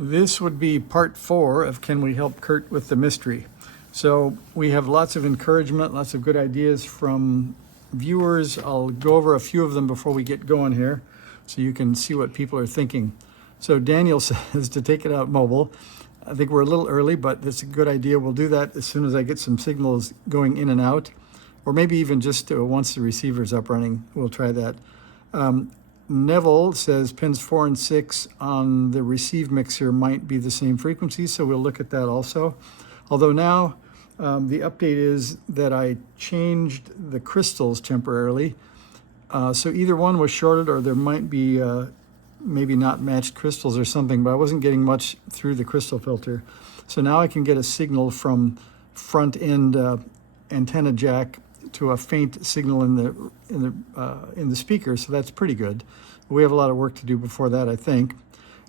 This would be part 4 of Can We Help Curt with the Mystery? So we have lots of encouragement, lots of good ideas from viewers. I'll go over a few of them before we get going here so you can see what people are thinking. So Daniel says to take it out mobile. I think we're a little early, but it's a good idea. We'll do that as soon as I get some signals going in and out, or maybe even just once the receiver's up running, we'll try that. Neville says pins 4 and 6 on the receive mixer might be the same frequency, so we'll look at that also. Although now the update is that I changed the crystals temporarily. So either one was shorted or there might be maybe not matched crystals or something, but I wasn't getting much through the crystal filter. So now I can get a signal from front end antenna jack to a faint signal in the speaker, so that's pretty good. We have a lot of work to do before that, I think.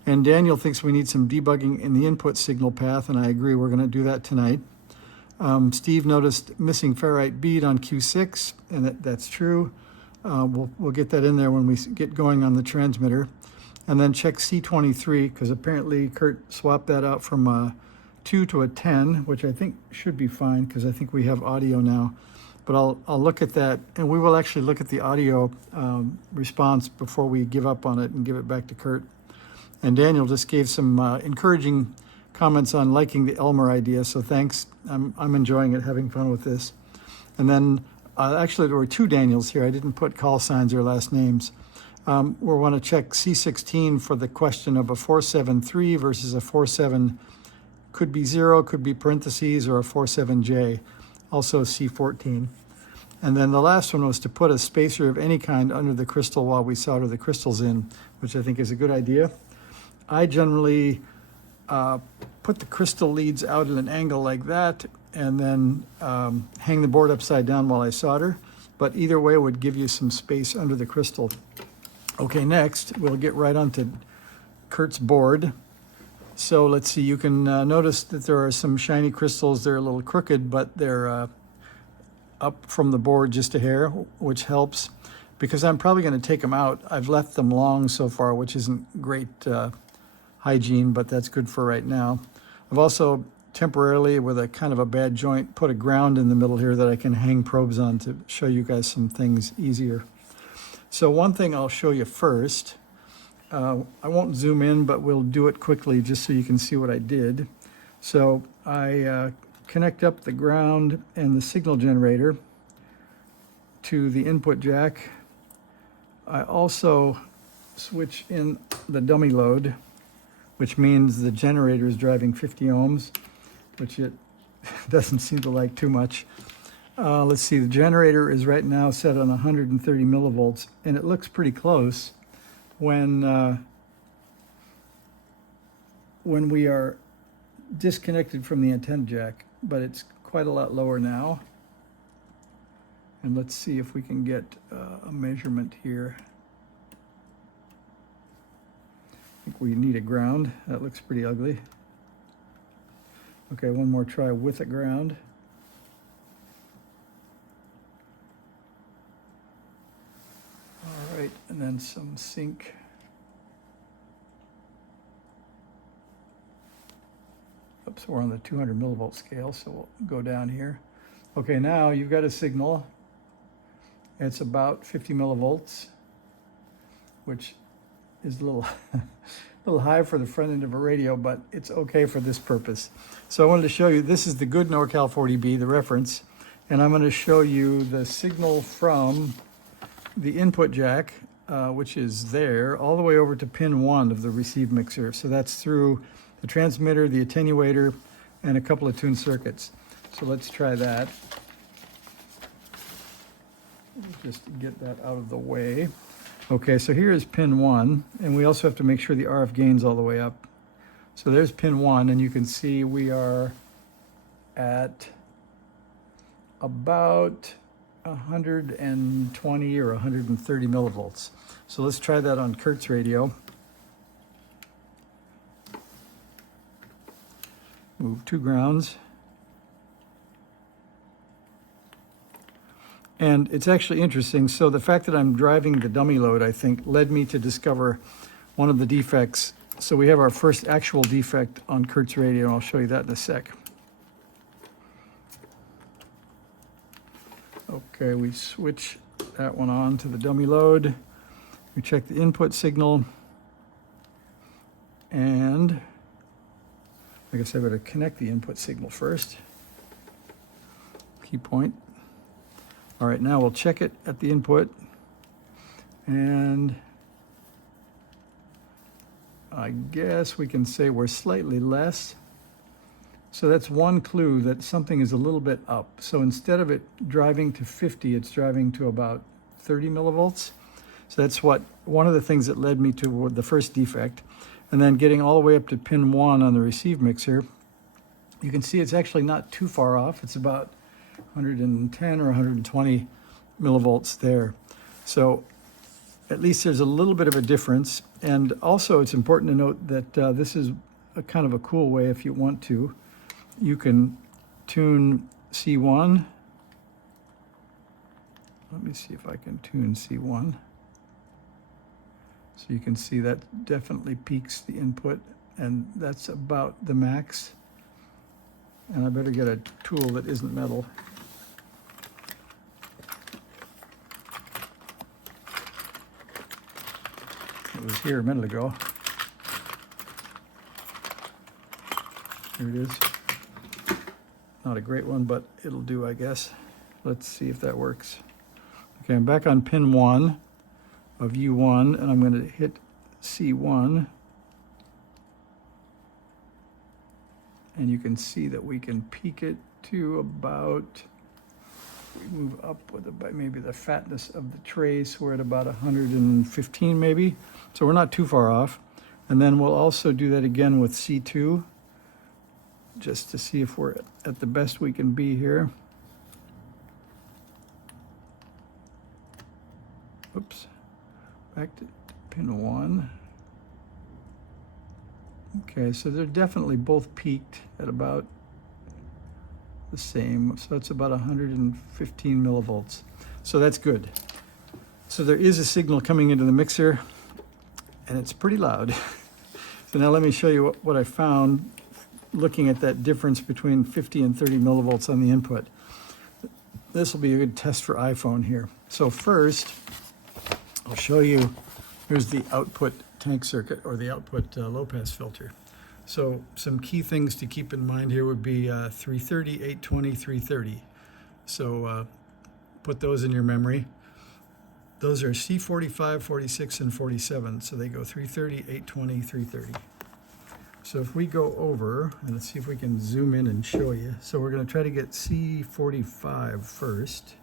And Daniel thinks we need some debugging in the input signal path, and I agree, we're going to do that tonight. Steve noticed missing ferrite bead on Q6, and that's true. We'll get that in there when we get going on the transmitter. And then check C23, because apparently Curt swapped that out from a 2 to a 10, which I think should be fine, because I think we have audio now. But I'll look at that, and we will actually look at the audio response before we give up on it and give it back to Curt. And Daniel just gave some encouraging comments on liking the Elmer idea, so thanks. I'm enjoying it, having fun with this. And then actually there were 2 Daniels here. I didn't put call signs or last names. We'll want to check C16 for the question of a 473 versus a 47, could be 0, could be parentheses, or a 47J. Also C14. And then the last one was to put a spacer of any kind under the crystal while we solder the crystals in, which I think is a good idea. I generally put the crystal leads out at an angle like that and then hang the board upside down while I solder. But either way would give you some space under the crystal. Okay, next we'll get right onto Curt's board. So let's see, you can notice that there are some shiny crystals. They're a little crooked, but they're up from the board just a hair, which helps because I'm probably going to take them out. I've left them long so far, which isn't great hygiene, but that's good for right now. I've also temporarily, with a kind of a bad joint, put a ground in the middle here that I can hang probes on to show you guys some things easier. So one thing I'll show you first, I won't zoom in, but we'll do it quickly just so you can see what I did. So I connect up the ground and the signal generator to the input jack. I also switch in the dummy load, which means the generator is driving 50 ohms, which it doesn't seem to like too much. Let's see, the generator is right now set on 130 millivolts, and it looks pretty close when we are disconnected from the antenna jack, but it's quite a lot lower now. And let's see if we can get a measurement here. I think we need a ground. That looks pretty ugly. Okay, one more try with a ground. All right, and then some sync. Oops, we're on the 200 millivolt scale, so we'll go down here. Okay, now you've got a signal. It's about 50 millivolts, which is a little, a little high for the front end of a radio, but it's okay for this purpose. So I wanted to show you, this is the good NC40B, the reference, and I'm going to show you the signal from the input jack, which is there, all the way over to pin 1 of the receive mixer. So that's through the transmitter, the attenuator, and a couple of tuned circuits. So let's try that. Just to get that out of the way. Okay, so here is pin 1, and we also have to make sure the RF gain's all the way up. So there's pin 1, and you can see we are at about 120 or 130 millivolts. So let's try that on Curt's radio. Move 2 grounds. And it's actually interesting. So the fact that I'm driving the dummy load, I think, led me to discover one of the defects So we have our first actual defect on Curt's radio, and I'll show you that in a sec. Okay, we switch that one on to the dummy load. We check the input signal, and I guess I better connect the input signal first. Key point. All right, now we'll check it at the input, and I guess we can say we're slightly less. So that's one clue that something is a little bit up. So instead of it driving to 50, it's driving to about 30 millivolts. So that's one of the things that led me to the first defect. And then getting all the way up to pin 1 on the receive mixer, you can see it's actually not too far off. It's about 110 or 120 millivolts there. So at least there's a little bit of a difference. And also it's important to note that this is a kind of a cool way, if you want to. You can tune C1. Let me see if I can tune C1. So you can see that definitely peaks the input, and that's about the max. And I better get a tool that isn't metal. It was here a minute ago. Here it is. Not a great one, but it'll do, I guess. Let's see if that works. Okay, I'm back on pin 1 of U1, and I'm going to hit C1. And you can see that we can peak it to about, we move up with maybe the fatness of the trace, we're at about 115 maybe. So we're not too far off. And then we'll also do that again with C2, just to see if we're at the best we can be here. Oops, back to pin 1. Okay, so they're definitely both peaked at about the same. So it's about 115 millivolts. So that's good. So there is a signal coming into the mixer, and it's pretty loud. So now let me show you what I found looking at that difference between 50 and 30 millivolts on the input. This will be a good test for iPhone here. So first, I'll show you, here's the output tank circuit, or the output low-pass filter. So some key things to keep in mind here would be 330, 820, 330. So put those in your memory. Those are C45, 46, and 47. So they go 330, 820, 330. So if we go over, and let's see if we can zoom in and show you. So we're going to try to get C45 first.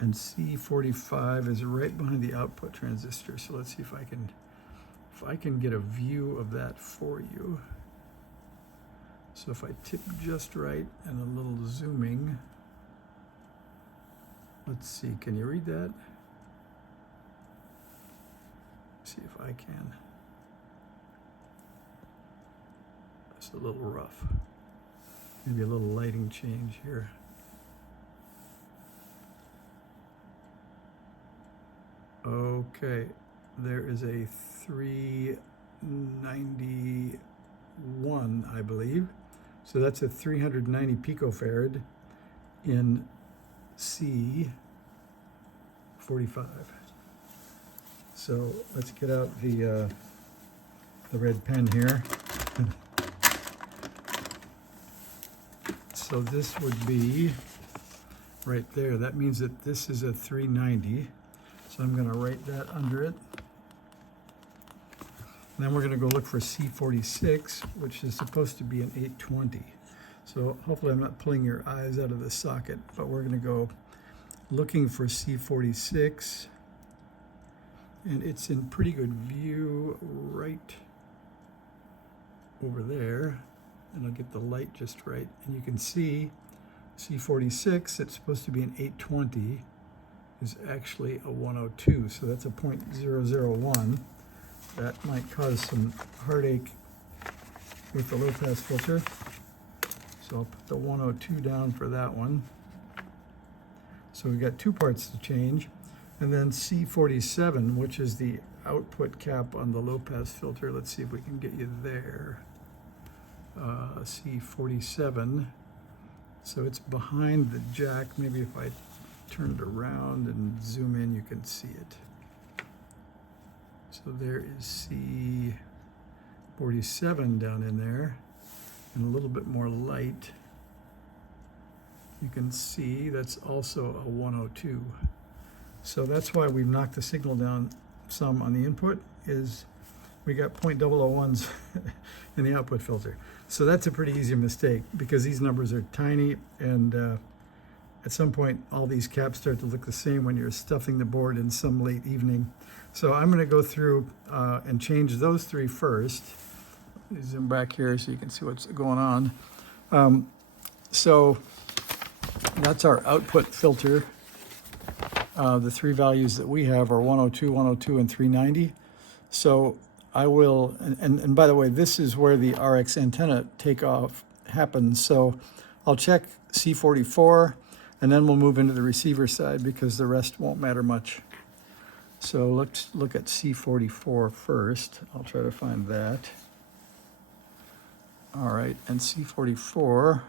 And C45 is right behind the output transistor. So let's see if I can get a view of that for you. So if I tip just right and a little zooming, let's see, can you read that? See if I can. It's a little rough. Maybe a little lighting change here. Okay, there is a 391, I believe. So that's a 390 picofarad in C45. So let's get out the red pen here. So this would be right there. That means that this is a 390. So I'm going to write that under it. And then we're going to go look for C46, which is supposed to be an 820. So hopefully I'm not pulling your eyes out of the socket, but we're going to go looking for C46. And it's in pretty good view right over there. And I'll get the light just right. And you can see C46, it's supposed to be an 820, is actually a 102. So that's a 0.001. That might cause some heartache with the low-pass filter. So I'll put the 102 down for that one. So we've got two parts to change. And then C47, which is the output cap on the low pass filter. Let's see if we can get you there. C47. So it's behind the jack. Maybe if I turned around and zoom in, you can see it. So there is C47 down in there, and a little bit more light. You can see that's also a 102. So that's why we've knocked the signal down some on the input, is we got 0.001s in the output filter. So that's a pretty easy mistake because these numbers are tiny, and at some point all these caps start to look the same when you're stuffing the board in some late evening. So I'm going to go through and change those three first. Zoom back here so you can see what's going on. So that's our output filter. The three values that we have are 102, 102, and 390. So I will, and by the way, this is where the RX antenna takeoff happens. So I'll check C44, and then we'll move into the receiver side because the rest won't matter much. So let's look at C44 first. I'll try to find that. All right, and C44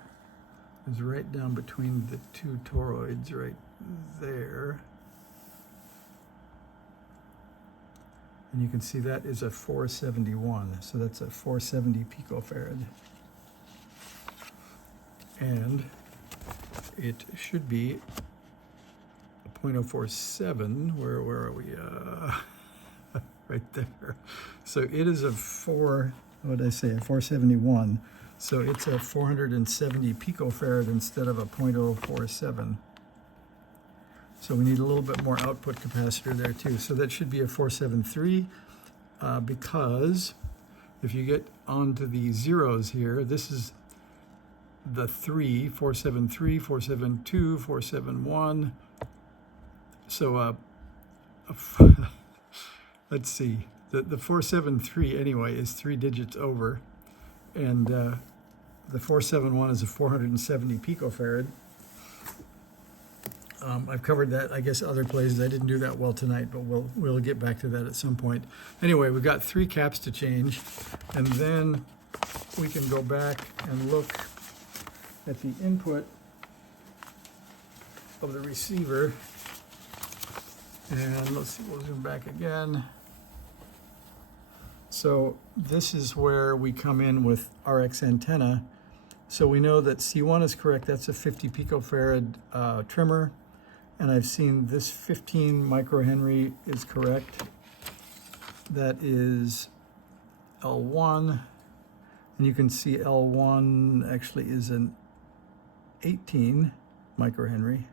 is right down between the two toroids right there. And you can see that is a 471, so that's a 470 picofarad. And it should be a 0.047, where are we? Right there. So it is a 471. So it's a 470 picofarad instead of a 0.047. So we need a little bit more output capacitor there too. So that should be a 473 because if you get onto the zeros here, this is the 473, 472, 471. So let's see, the 473 anyway is 3 digits over, and the 471 is a 470 picofarad. I've covered that, I guess, other places. I didn't do that well tonight, but we'll get back to that at some point. Anyway, we've got 3 caps to change, and then we can go back and look at the input of the receiver. And let's see, we'll zoom back again. So this is where we come in with RX antenna. So we know that C1 is correct. That's a 50 picofarad trimmer. And I've seen this 15 microhenry is correct. That is L1. And you can see L1 actually is an 18 microhenry.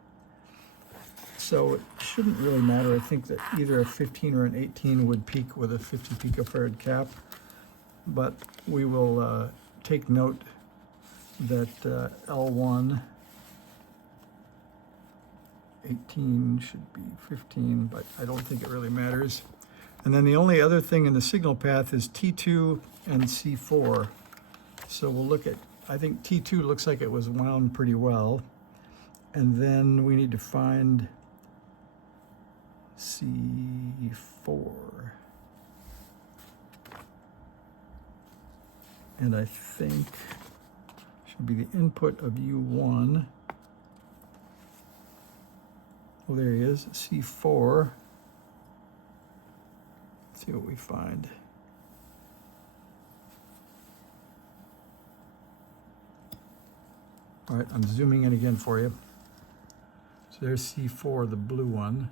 So it shouldn't really matter. I think that either a 15 or an 18 would peak with a 50 picofarad cap. But we will take note that L1 18 should be 15, but I don't think it really matters. And then the only other thing in the signal path is T2 and C4. So we'll look at, I think T2 looks like it was wound pretty well. And then we need to find C4. And I think should be the input of U1. Oh, there he is, C4. Let's see what we find. All right, I'm zooming in again for you. So there's C4, the blue one.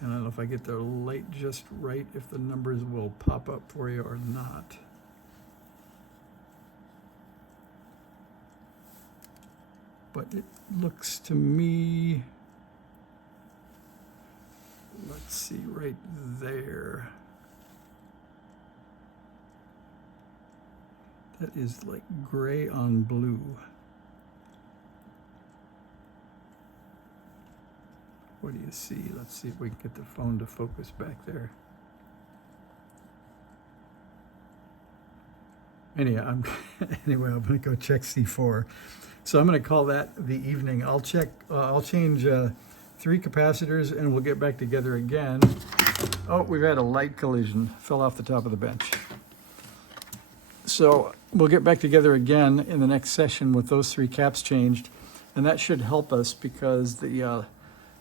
And I don't know if I get the light just right, if the numbers will pop up for you or not. But it looks to me, let's see, right there. That is like gray on blue. What do you see? Let's see if we can get the phone to focus back there. Anyway, I'm going to go check C4. So I'm going to call that the evening. I'll check. I'll change 3 capacitors, and we'll get back together again. Oh, we've had a light collision, fell off the top of the bench. So we'll get back together again in the next session with those 3 caps changed, and that should help us because the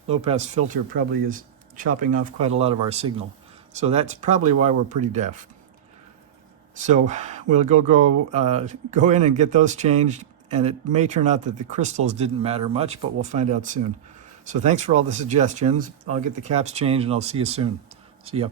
low-pass filter probably is chopping off quite a lot of our signal. So that's probably why we're pretty deaf. So we'll go in and get those changed, and it may turn out that the crystals didn't matter much, but we'll find out soon. So thanks for all the suggestions. I'll get the caps changed, and I'll see you soon. See ya.